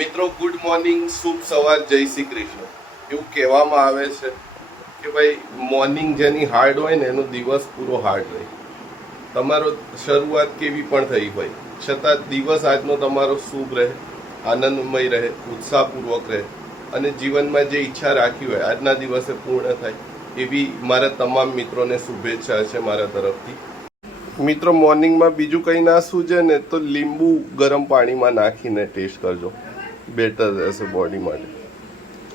મિત્રો good morning, શુભ સવાર, જય શ્રી કૃષ્ણ. એવું કહેવામાં આવે છે કે ભાઈ મોર્નિંગ જેની હાર્ડ હોય ને એનો દિવસ પૂરો હાર્ડ રહે. તમારો શરૂઆત કેવી પણ થઈ હોય છતાં દિવસ આજનો તમારો શુભ રહે, આનંદમય રહે, ઉત્સાહપૂર્વક રહે અને જીવનમાં જે ઈચ્છા રાખી હોય આજના દિવસે પૂર્ણ થાય એવી મારા તમામ મિત્રોને શુભેચ્છા છે મારા તરફથી. મિત્રો મોર્નિંગમાં બીજું કંઈ ના સૂજે ને તો લીંબુ ગરમ પાણીમાં નાખીને ટેસ્ટ કરજો, બેટર રહેશે બોડી માટે.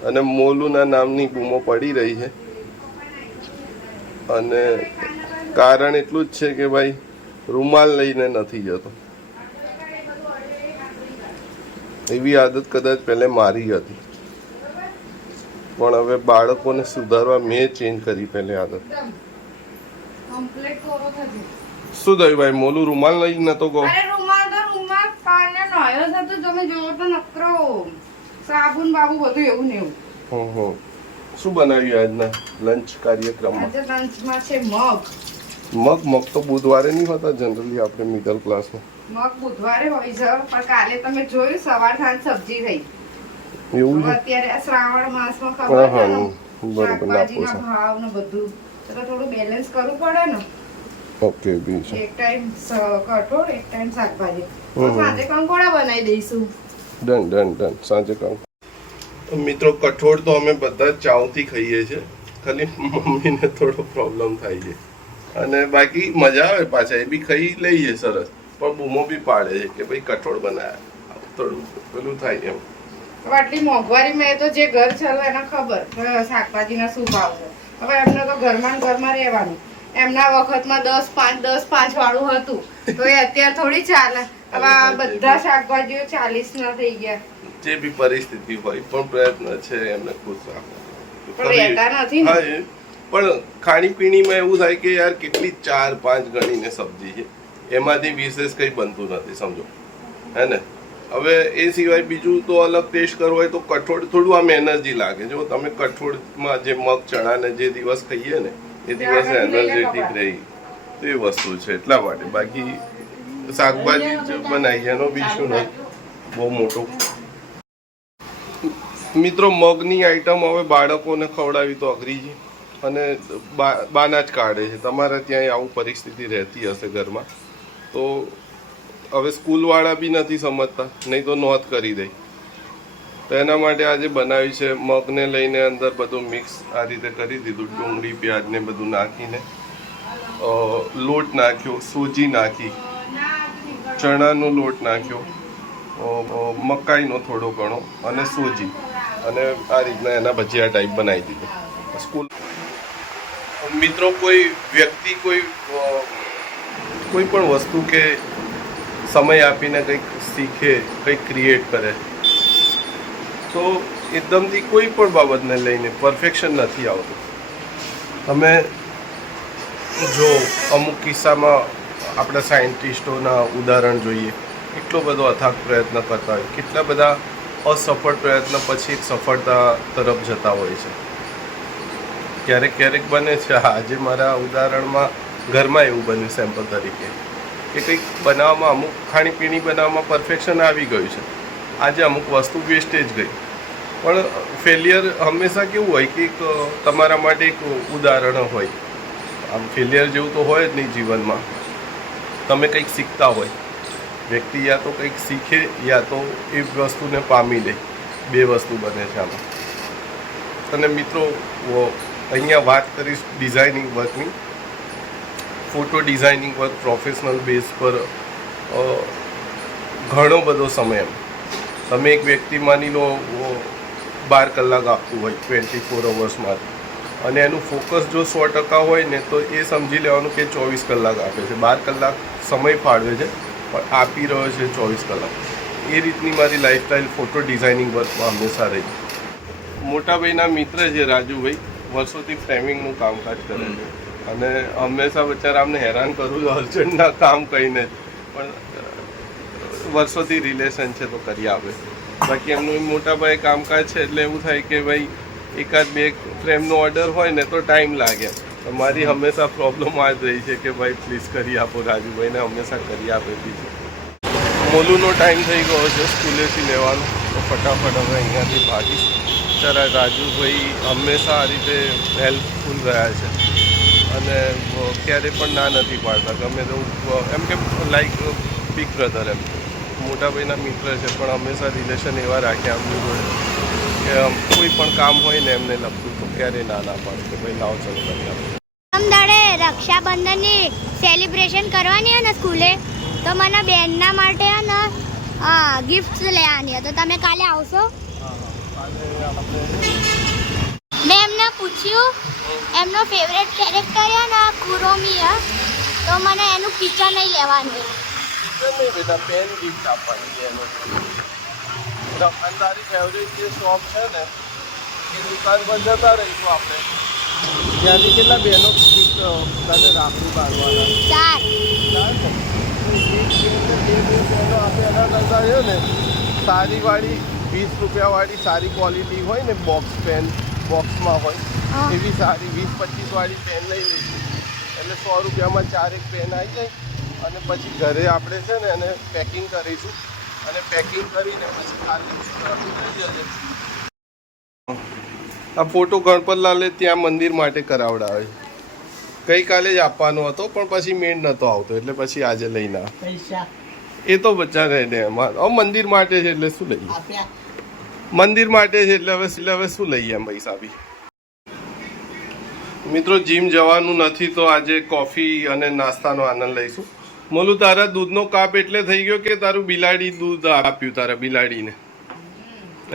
અને મોલુના નામની બૂમો પડી રહી છે અને કારણ એટલું જ છે કે ભાઈ રૂમાલ લઈને નથી જતો. એવી આદત કદાચ પહેલે મારી હતી પણ હવે બાળકોને સુધારવા મેં ચેન્જ કરી પહેલે આદત. શું થયું ભાઈ? મોલું રૂમાલ લઈ નતો ગો? અરે રૂમાલ તો રૂમાલ પાને નયો છે તો તમે જોવો તો નકરો સાબુન બાબુ બધું એવું ને એવું. શું બનાવ્યું આજના લંચ કાર્યક્રમમાં? આજે લંચમાં છે મગ. મગ તો બુધવારે નહીં હોતા જનરલી આપણે મિડલ ક્લાસમાં. મગ બુધવારે હોય છે પણ કાલે તમે જોયું સવાર સાંજ સબ્જી થઈ. એવું છે? અત્યારે શ્રાવણ માસમાં ખબર છે ને બરોબર, ના પોસા. શાકભાજીના ભાવ ને બધું તો થોડું બેલેન્સ કરવું પડે ને. ઓકે બી છે. એક ટાઈમ કઠોળ, એક ટાઈમ શાકભાજી. સાંજે કંકોડા બનાવી દઈશું. ડન સાંજે કામ. મિત્રો કઠોળ તો અમે બધા ચાવથી ખાઈએ છીએ, ખાલી મમ્મીને થોડો પ્રોબ્લેમ થાય છે અને બાકી મજા આવે, પાછા એ બી ખાઈ લઈએ સરસ, પણ બૂમો બી પાડે છે કે ભાઈ કઠોળ બનાવ્યા, થોડું પેલું થાય એમ. આટલી મોંઘવારી મેં તો જે ઘર ચાલો એને ખબર શાકભાજીના શું ભાવ છે. હવે એમને તો ઘરમાં રહેવાનું. એમના વખતમાં 10-5 વાળું હતું તો એ અત્યારે થોડી ચાલે. હવે આ બધા શાકભાજીઓ 40 ના થઈ ગયા. જે બી પરિસ્થિતિ હોય પણ પ્રયત્ન છે એમને ખુશ રાખો. પણ રહેતા નથી ને. પણ ખાણીપીણીમાં એવું થાય કે યાર કેટલી 4-5 ગણીને સબ્જી છે, એમાંથી વિશેષ કંઈ બનતું નથી, સમજો હે ને. હવે એ સિવાય બીજું તો અલગ ટેસ્ટ કરવો હોય તો કઠોળ થોડું આમ એનર્જી લાગે. જો તમે કઠોળમાં જે મગ ચણાને જે દિવસ ખાઈએ ને એ દિવસે એનર્જેટિક રહી તો એ વસ્તુ છે એટલા માટે. બાકી શાકભાજી જ બનાવીએ એનો બી શું નથી બહુ મોટો. મિત્રો મગની આઈટમ હવે બાળકોને ખવડાવી તો અઘરી છે અને બાના જ કાઢે છે. તમારે ત્યાં આવું પરિસ્થિતિ રહેતી હશે ઘરમાં તો હવે સ્કૂલવાળા બી નથી સમજતા, નહીં તો નોંધ કરી દે. તો એના માટે આજે બનાવી છે મગને લઈને અંદર બધું મિક્સ આ રીતે કરી દીધું, ડુંગળી પ્યાજ ને બધું નાખીને લોટ નાખ્યો, સૂજી નાખી, ચણાનો લોટ નાખ્યો, મકાઈનો થોડો ઘણો અને સૂજી, અને આ રીતના એના ભજીયા ટાઈપ બનાવી દીધું. સ્કૂલ મિત્રો કોઈ વ્યક્તિ કોઈ પણ વસ્તુ કે સમય આપીને કંઈક શીખે, કંઈક ક્રિએટ કરે તો એકદમથી કોઈ પણ બાબતને લઈને પરફેક્શન નથી આવતું. તમે જો અમુક કિસ્સામાં આપણા સાયન્ટિસ્ટોના ઉદાહરણ જોઈએ, કેટલો બધો અથાગ પ્રયત્ન કરતા હોય, કેટલા બધા અસફળ પ્રયત્ન પછી એક સફળતા તરફ જતા હોય છે. ક્યારેક બને છે. આજે મારા ઉદાહરણમાં ઘરમાં એવું બન્યું સેમ્પલ તરીકે કે કંઈક બનાવવામાં, અમુક ખાણીપીણી બનાવવામાં પરફેક્શન આવી ગયું છે. આજે અમુક વસ્તુ વેસ્ટેજ ગઈ. પણ ફેલિયર હંમેશા કેવું હોય કે તમારા માટે એક ઉદાહરણ હોય. આમ ફેલિયર જેવું તો હોય જ નહીં જીવનમાં. તમે કંઈક શીખતા હોય, વ્યક્તિ યા તો કંઈક શીખે યા તો એ વસ્તુને પામી લે, બે વસ્તુ બને છે આમાં. અને મિત્રો અહીંયા વાત કરીશ ડિઝાઇનિંગ વર્કની. Photo designing work professional base પર ઘણો બધો સમય એમ તમે એક વ્યક્તિ માની લો 12 કલાક આપતું હોય 24 અવર્સમાં, અને એનું ફોકસ જો 100% હોય ને તો એ સમજી લેવાનું કે 24 કલાક આપે છે. 12 કલાક સમય ફાળવે છે પણ આપી રહ્યો છે 24 કલાક. એ રીતની મારી લાઈફસ્ટાઈલ ફોટો ડિઝાઇનિંગ વર્કમાં હંમેશા રહી. મોટાભાઈના મિત્ર છે રાજુભાઈ, વર્ષોથી ફ્રેમિંગનું કામકાજ કરે છે અને હંમેશા બચારા અમને હેરાન કરું છું અર્જન્ટના કામ કહીને, પણ વર્ષોથી રિલેશન છે તો કરી આપે. બાકી એમનું મોટાભાઈ કામકાજ છે એટલે એવું થાય કે ભાઈ 1-2 ફ્રેમનો ઓર્ડર હોય ને તો ટાઈમ લાગે. મારી હંમેશા પ્રોબ્લેમ આ જ રહી છે કે ભાઈ પ્લીઝ કરી આપો. રાજુભાઈને હંમેશા કરી આપેલી છે. મોલુનો ટાઈમ થઈ ગયો છે સ્કૂલેથી લેવાનો, તો ફટાફટ હવે અહીંયાથી ભાગીશ. જરા રાજુભાઈ હંમેશા આ રીતે હેલ્પફુલ રહ્યા છે અને ક્યારે પણ ના નથી પાડતા. ગમે તો એમ કે લાઈક બિગ બ્રધર, એમ મોટા ભાઈના મિત્ર છે, પણ હંમેશા રિલેશન એવા રાખ્યા અમની જોડે કે કોઈ પણ કામ હોય ને એમને લગતું તો ક્યારેય ના પાડે કે ભાઈ લાવો ચલો કરી આપો. દાડે રક્ષાબંધનની સેલિબ્રેશન કરવાની હે ને સ્કૂલે, તો મને બેનના માટે હે ને ગિફ્ટ લેવાની તો તમે કાલે આવશો? મેં એમને પૂછ્યું, એમનો ફેવરેટ કેરેક્ટર છે ને કુરોમી હે, તો મને એનું પિક્ચર નહીં લેવાનું. નહીં બેટા, પેન ગિફ્ટ આપવાની છે એનો. અને તારી ફેવરેટ જે શોપ છે ને એ દુકાન પર જતા રહીશું આપણે. ત્યાંથી કેટલા બહેનો ગિફ્ટ તને રાખવું કાઢવાના? 4 ને સારી વાળી 20 રૂપિયાવાળી સારી ક્વોલિટી હોય ને, બોક્સ પેન બોક્સમાં હોય એવી સારી 20-25 વાળી પેન લઈ લઈશું. એટલે 100 રૂપિયામાં 4 પેન આવી જાય. અને પછી ઘરે આપણે છે ને એને પેકિંગ કરીશું અને પેકિંગ કરીને પછી કાલે લઈ જશે. આ ફોટો ગણપતલાલે ત્યાં મંદિર માટે કરાવડાવે. ગઈકાલે જ આપવાનો હતો પણ પછી મેળ નહોતો આવતો એટલે પછી આજે લઈને પૈસા એ તો બચારે ને એમાં મંદિર માટે છે એટલે શું લઈએ, મંદિર માટે છે એટલે હવે શું લઈએ એમ પૈસા બી. મિત્રો જીમ જવાનું નથી તો આજે કોફી અને નાસ્તાનો આનંદ લઈશું. મોલું, તારા દૂધનો કાપ એટલે થઈ ગયો કે તારું બિલાડી દૂધ આપ્યું તારા બિલાડીને,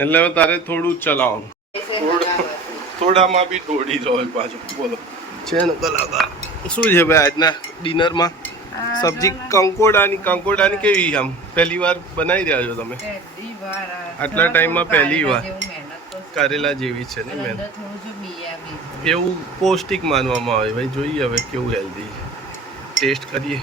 એટલે હવે તારે થોડું જ ચલાવવાનું. થોડામાં બી દોડી રહ્યો પાછું. બોલો છે ને કલાકાર શું છે ભાઈ આજના ડિનરમાં? સબ્જી કંકોડાની કેવી? આમ પહેલી વાર બનાવી રહ્યા છો તમે? આટલા ટાઈમમાં પહેલી વાર. કરેલા જેવી છે ને મેં, એવું પૌષ્ટિક માનવામાં આવે ભાઈ. જોઈએ હવે કેવું હેલ્ધી, ટેસ્ટ કરીએ.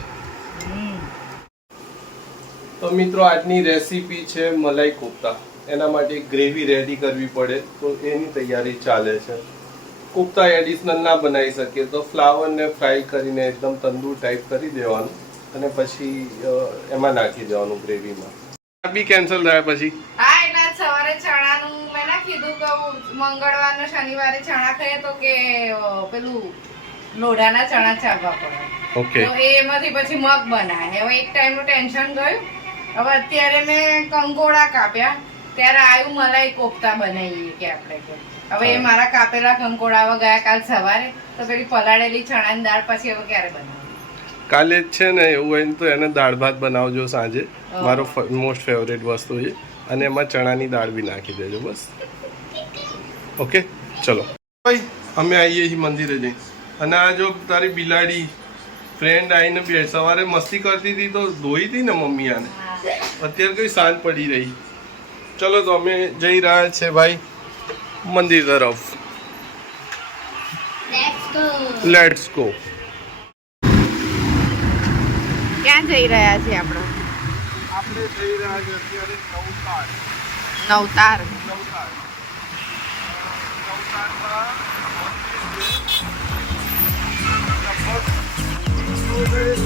તો મિત્રો આજની રેસીપી છે મલાઈ કોફતા. એના માટે ગ્રેવી રેડી કરવી પડે તો એની તૈયારી ચાલે છે. કોફતા એડિશનલ ના બનાવી શકીએ તો ફ્લાવરને ફ્રાય કરીને એકદમ તંદૂર ટાઈપ કરી દેવાનું અને પછી એમાં નાખી દેવાનું ગ્રેવીમાં. આ બી કેન્સલ થયા પછી. હા, એટલે સવારે ચણાનું મેં ના કીધું કે મંગળવારને શનિવારે ચણા ખાઈએ તો કે પેલું લોઢાના ચણા ચાવવા પડે. ઓકે, તો એમાંથી પછી મગ બનાવે. હવે એક ટાઈમનું ટેન્શન ગયું. હવે અત્યારે મેં કંકોડા કાપ્યા, ત્યારે આયુ મલાઈ કોફતા બનાવીએ કે આપણે કે. હવે એ મારા કાપેલા કંકોડા ગયા કાલ સવારે, તો પેલી પલાળેલી ચણાની દાળ પછી હવે ક્યારે બનાવી? કાલે જ છે ને. એવું હોય તો એને દાળ ભાત બનાવજો સાંજે. મારો મોસ્ટ ફેવરેટ વસ્તુ છે. અને એમાં ચણાની દાળ બી નાખી દેજો બસ. ઓકે ચલો ભાઈ, અમે આવીએ છીએ મંદિરે જઈ. અને આ જો તારી બિલાડી ફ્રેન્ડ આવીને બે સવારે મસ્તી કરતી હતી તો ધોઈ હતી ને મમ્મી આને, અત્યારે કઈ સાંજ પડી રહી. ચલો તો અમે જઈ રહ્યા છે ભાઈ મંદિર તરફ. Let's go. ક્યાં જઈ રહ્યા છીએ આપણે? આપણે જઈ રહ્યા છે અત્યારે નવતાર. નવતાર. નવતારમાં મંદિર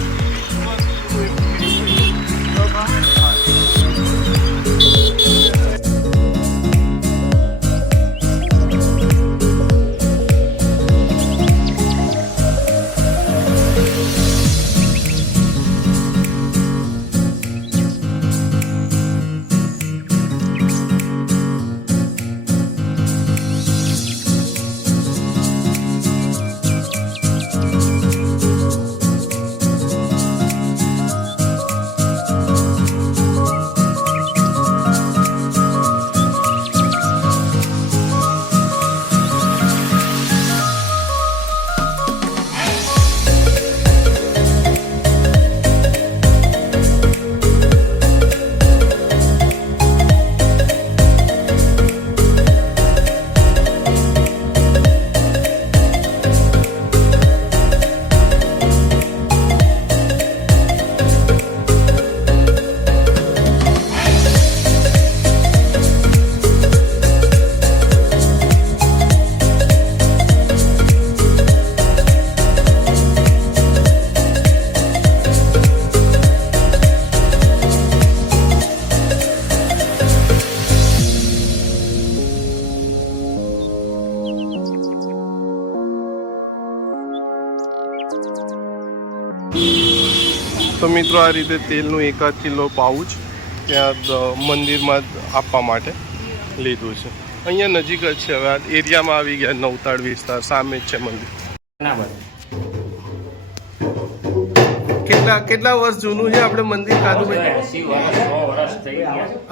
મિત્રો આ રીતે તેલનું 1 કિલો પાઉચ ત્યાં મંદિરમાં આપવા માટે લીધું છે. અહીંયા નજીક જ છે. હવે આ એરિયામાં આવી ગયા નવતાડ વિસ્તાર, સામે જ છે મંદિર. કેટલા વર્ષ જૂનું છે આપણે મંદિર કાદુ ભાઈ?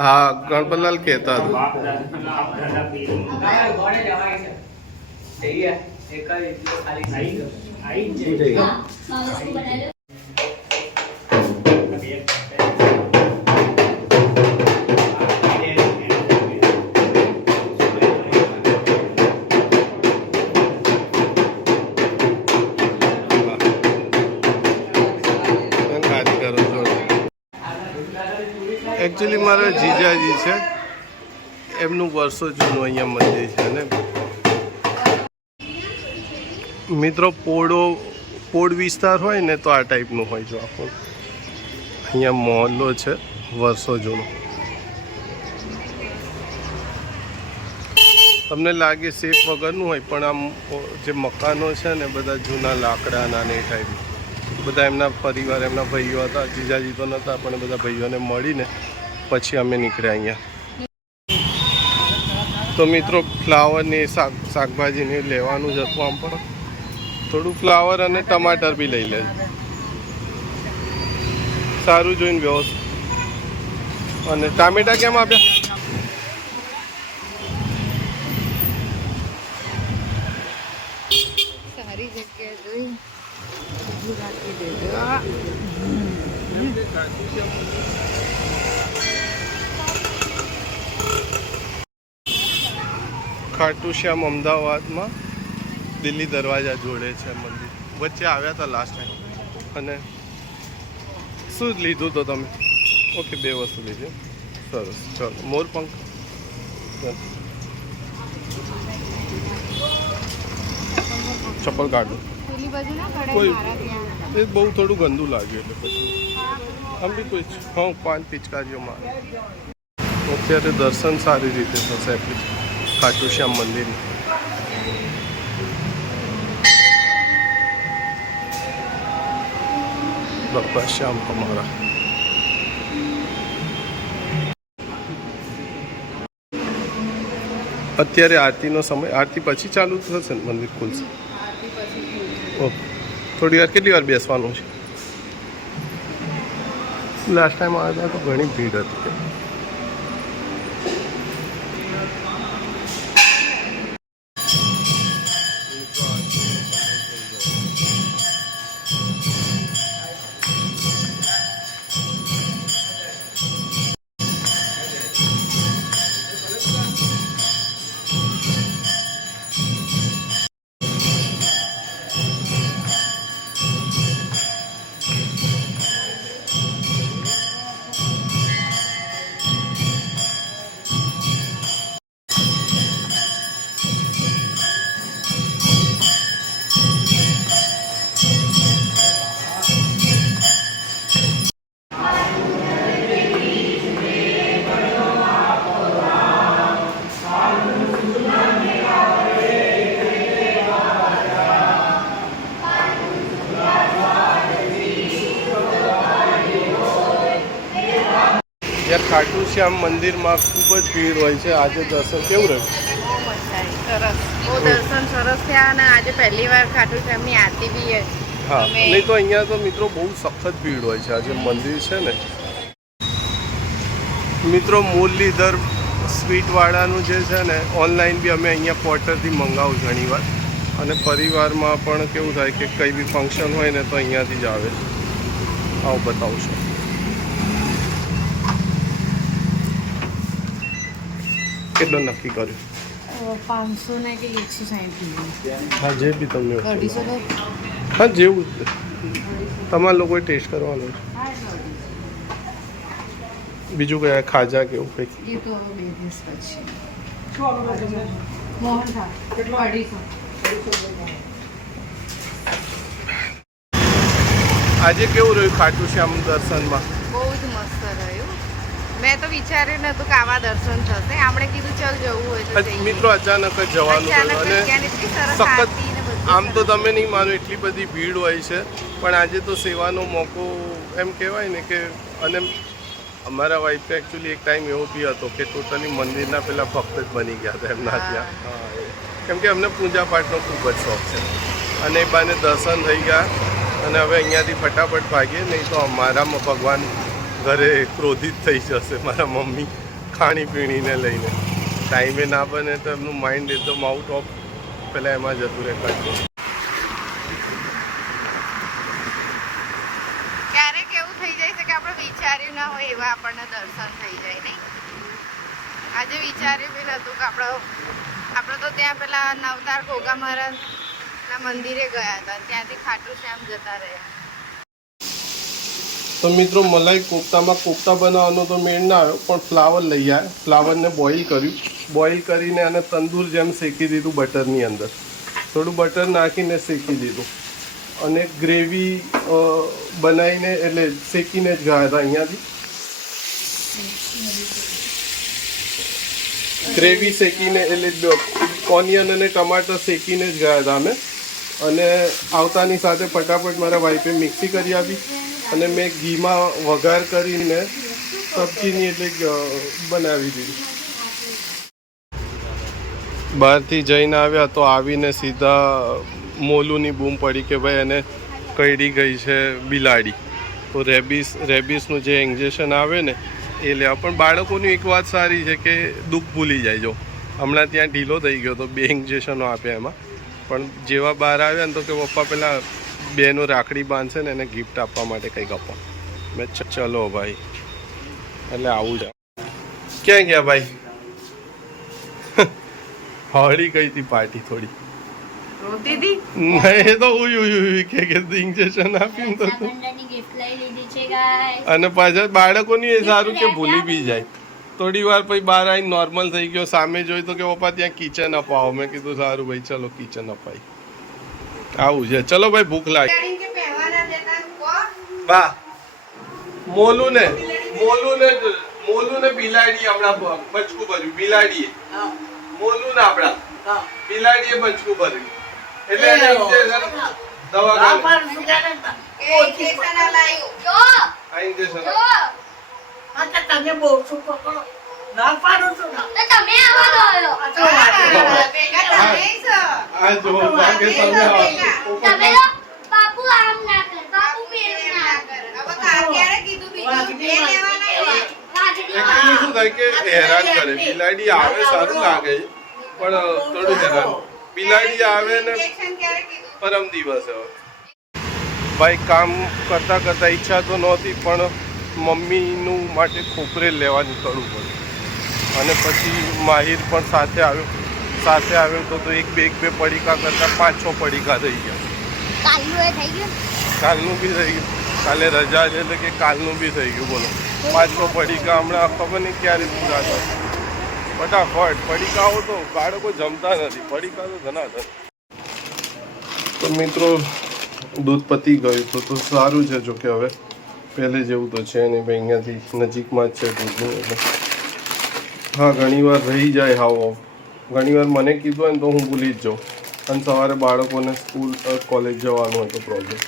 હા, ગણપતલાલ કહેતા હતા. એકચ્યુઅલી મારા જીજાજી છે, એમનું વર્ષો જૂનું અહીંયા મંદિર છે. અને મિત્રો પોળ વિસ્તાર હોય ને તો આ ટાઈપનું હોય. જો આખો અહીંયા મહોલ્લો છે વર્ષો જૂનો. તમને લાગે શેપ વગરનું હોય, પણ આમ જે મકાનો છે ને બધા જૂના લાકડાના ને એ ટાઈપ. બધા એમના પરિવાર, એમના ભાઈઓ હતા. જીજાજી તો નહોતા, પણ બધા ભાઈઓને મળીને પછી અમે નીકળ્યા અહીંયા. તો મિત્રો ફ્લાવરની શાકભાજીને લેવાનું જ હતું. આમ પણ થોડું ફ્લાવર અને ટમાટર બી લઈ લેજો, સારું જોઈને વ્યવસ્થિત. અને ટામેટા કેમ આપ્યા? સારી જગ્યાએ જોઈ રાખી દેજો. ખાટુ શ્યામ અમદાવાદમાં દિલ્હી દરવાજા જોડે છે મંદિર. વચ્ચે આવ્યા હતા લાસ્ટ ટાઈમ. અને શું લીધું તો તમે? ઓકે, 2 વસ્તુ લીધી. સરસ, ચલો. મોરપંખ ચપ્પલ કાઢું. કોઈ એ બહુ થોડું ગંદુ લાગ્યું એટલે પછી આમ બી કોઈ 5 પિચકારીઓ મારે. અત્યારે દર્શન સારી રીતે થશે એટલી ખાટુ શ્યામ મંદિર. બાપા શ્યામ અમારા. અત્યારે આરતીનો સમય. આરતી પછી ચાલુ થશે ને મંદિર ખુલશે? ઓકે. થોડી વાર, કેટલી વાર બેસવાનું છે? લાસ્ટ ટાઈમ આવ્યા હતા તો ઘણી ભીડ હતી. યાર, ખાટુ શ્યામ મંદિરમાં ખૂબ જ ભીડ હોય છે. આજે દર્શન કેવું રહ્યું? સરસ, બહુ દર્શન સરસ થયા. અને આજે પહેલી વાર ખાટુ શ્યામની આરતી બી છે. હા, નહીં તો અહીંયા તો મિત્રો બહુ સખત ભીડ હોય છે. આજે મંદિર છે ને મિત્રો, મુરલીધર સ્વીટવાળાનું જે છે ને, ઓનલાઈન બી અમે અહીંયા પોર્ટરથી મંગાવું ઘણીવાર. અને પરિવારમાં પણ કેવું થાય કે કંઈ બી ફંક્શન હોય ને તો અહીંયાથી જ આવે છે. આવું બતાવું છું. કેટલો નક્કી કર્યું? 500 ને કે 160. હા, જે બી તમને. 250. હા, જેવું જ તમારા લોકોએ ટેસ્ટ કરવાનો છે. બીજું કયા ખાજા કેવું કંઈક? એ તો 2 દિવસ પછી. મોહનથાળ 250. આજે કેવું રહ્યું ખાટુ શ્યામ દર્શનમાં? બહુ જ મસ્ત રહ્યું. મેં તો વિચાર્યું નતું કે આવા દર્શન થશે. આપણે કીધું ચાલ જવું હોય તો જઈએ. મિત્રો અચાનક જ જવાનું થયું. અને સખત આમ તો તમે નહીં માનો એટલી બધી ભીડ હોય છે, પણ આજે તો સેવાનો મોકો એમ કહેવાય ને કે અને અમારા વાઈફ એકચ્યુઅલી એક ટાઈમ એવો બી હતો કે ટોટલી મંદિરના પેલા ભક્ત જ બની ગયા હતા એમના ત્યાં. કેમ કે અમને પૂજા પાઠનો ખૂબ જ શોખ છે અને એ બાને દર્શન થઈ ગયા અને હવે અહીંયાથી ફટાફટ ભાગીએ, નહીં તો અમારામાં ભગવાન ઘરે ક્રોધિત થઈ જશે, મારા મમ્મી ખાણીપીણીને લઈને. ટાઈમે ના બને તો એમનું માઇન્ડ એકદમ આઉટ ઓફ પેલા એમાં જતું રહે કાઢતું. ક્યારેક એવું થઈ જાય છે કે આપણે વિચાર્યું ના હોય એવા આપણને દર્શન થઈ જાય નહીં. આજે વિચાર્યું બી નહોતું કે આપણે તો ત્યાં પેલા નવતાર ઘોઘા મહારાજના મંદિરે ગયા હતા, ત્યાંથી ખાટુ શ્યામ જતા રહ્યા. તો મિત્રો મલાઈ કોફતામાં કોફતા બનાવવાનો તો મેળ ના આવ્યો, પણ ફ્લાવર લઈ આવ્યા. ફ્લાવરને બોઇલ કર્યું, બોઇલ કરીને અને તંદૂર જેમ શેકી દીધું બટરની અંદર, થોડું બટર નાખીને શેકી દીધું અને ગ્રેવી બનાવીને એટલે શેકીને જ ગયા હતા અહીંયાથી. ગ્રેવી શેકીને એટલે ઓનિયન અને ટમાટર શેકીને જ ગયા હતા અમે. અને આવતાની સાથે ફટાફટ મારા વાઈફે મિક્સી કરી આપી અને મેં ઘીમાં વઘાર કરીને સબ્જીની એટલે બનાવી દીધી. બહારથી જઈને આવ્યા તો આવીને સીધા મોલુની બૂમ પડી કે ભાઈ એને કરડી ગઈ છે બિલાડી, તો રેબિસનું જે ઇન્જેક્શન આવે ને એ લેવા. પણ બાળકોની એક વાત સારી છે કે દુઃખ ભૂલી જાય. જો હમણાં ત્યાં ઢીલો થઈ ગયો તો 2 ઇન્જેક્શનો આપ્યા એમાં, પણ જેવા બહાર આવ્યા ને તો કે પપ્પા પેલા બેનો રાખડી બાંધશે ને એને ગિફ્ટ આપવા માટે કંઈક આપો. મેં ચલો ભાઈ, એટલે આવું જ. ક્યાં ગયા ભાઈ? હળી ગઈ હતી પાર્ટી થોડી. રોતી હતી? નહીં તો ઉઈ કે ઇન્જેક્શન આપ્યું તો અને પાછા બાળકોની એ સારું કે ભૂલી બી જાય. થોડી વાર પછી બહાર આવીને નોર્મલ થઈ ગયો, સામે જોઈ તો કે પપ્પા ત્યાં કિચન અપાવો. મેં કીધું સારું ભાઈ ચલો કિચન અપાઈ. આવું છે. ચલો ભાઈ ભૂખ લાગી. વાહ મોલું ને બિલાડી હમણાં બચકું ભર્યું. બિલાડીએ મોલું ને આપણા બિલાડીએ બચકું ભર્યું એટલે તમે બહુ શું પકડો ના પાડો છો ને તમે આવો દો. તમે તો બાપુ આમ ના કર, બાપુ પેલું ના કર. શું થાય કે હેરાન કરે. બિલાડી આવે સારું લાગે પણ થોડું હેરાન. બિલાડી આવે ને પરમ દિવસે ભાઈ કામ કરતા કરતા ઈચ્છા તો નહોતી પણ મમ્મીનું માટે ખોપરેલ લેવા નીકળવું પડ્યું. અને પછી માહિર પણ સાથે આવ્યો તો એક બે પડીકા કરતાં 5-6 પડીકા થઈ ગયા. કાલનું બી થઈ ગયું. કાલે રજા છે એટલે કે કાલનું બી થઈ ગયું. બોલો 5-6 પડીકા હમણાં ખબર નહીં ક્યારે પૂરા થાય. ફટાફટ પડીકાઓ તો બાળકો જમતા નથી, પડીકા તો ઘણા હતા. તો મિત્રો દૂધ પતી ગયું તો સારું છે. જો કે હવે પહેલે જેવું તો છે નહીં ભાઈ, અહીંયાથી નજીકમાં જ છે દૂધનું. એટલે હા ઘણીવાર રહી જાય. હાવ ઘણીવાર મને કીધું હોય ને તો હું ભૂલી જ જાઉં અને સવારે બાળકોને સ્કૂલ કોલેજ જવાનું હોય તો પ્રોબ્લેમ.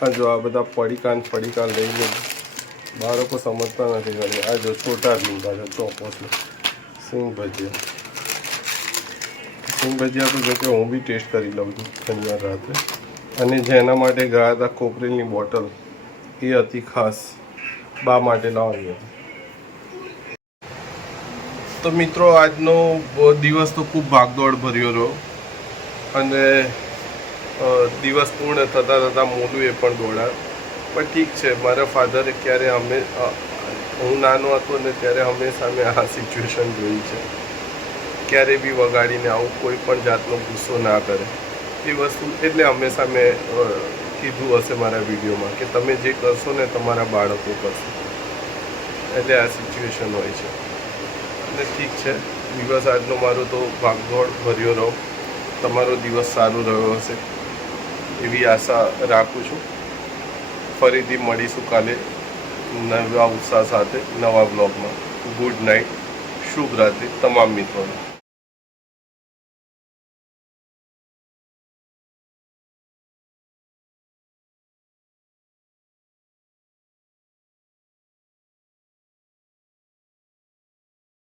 હા જો આ બધા પડીકા લઈ જાય બાળકો સમજતા નથી. ઘણી આ જો છોટા લીંબા છે ચોપોસમાં સિંગ ભજીયા તો જો કે હું બી ટેસ્ટ કરી લઉં છું ઘણીવાર રાત્રે. અને જેના માટે ગયા હતા કોપરેલની બોટલ એ હતી ખાસ બા માટે લાવવાની હતી. તો મિત્રો આજનો દિવસ તો ખૂબ ભાગદોડ ભર્યો રહ્યો અને દિવસ પૂર્ણ થતાં મોલું એ પણ દોડાય. પણ ઠીક છે, મારા ફાધરે હું નાનો હતો ને ત્યારે હંમેશા મેં આ સિચ્યુએશન જોઈ છે. ક્યારે બી વગાડીને આવું કોઈ પણ જાતનો ગુસ્સો ના કરે એ વસ્તુ. એટલે હંમેશા મેં કીધું હશે મારા વિડીયોમાં કે તમે જે કરશો ને તમારા બાળકો કરશે. એટલે આ સિચ્યુએશન હોય છે. અને ઠીક છે, દિવસ આજનો મારો તો ભાગદોડ ભર્યો રહ્યો. તમારો દિવસ સારો રહ્યો હશે એવી આશા રાખું છું. ફરીથી મળીશું કાલે નવા ઉત્સાહ સાથે નવા બ્લોગમાં. ગુડ નાઇટ, શુભ રાત્રિ તમામ મિત્રોને.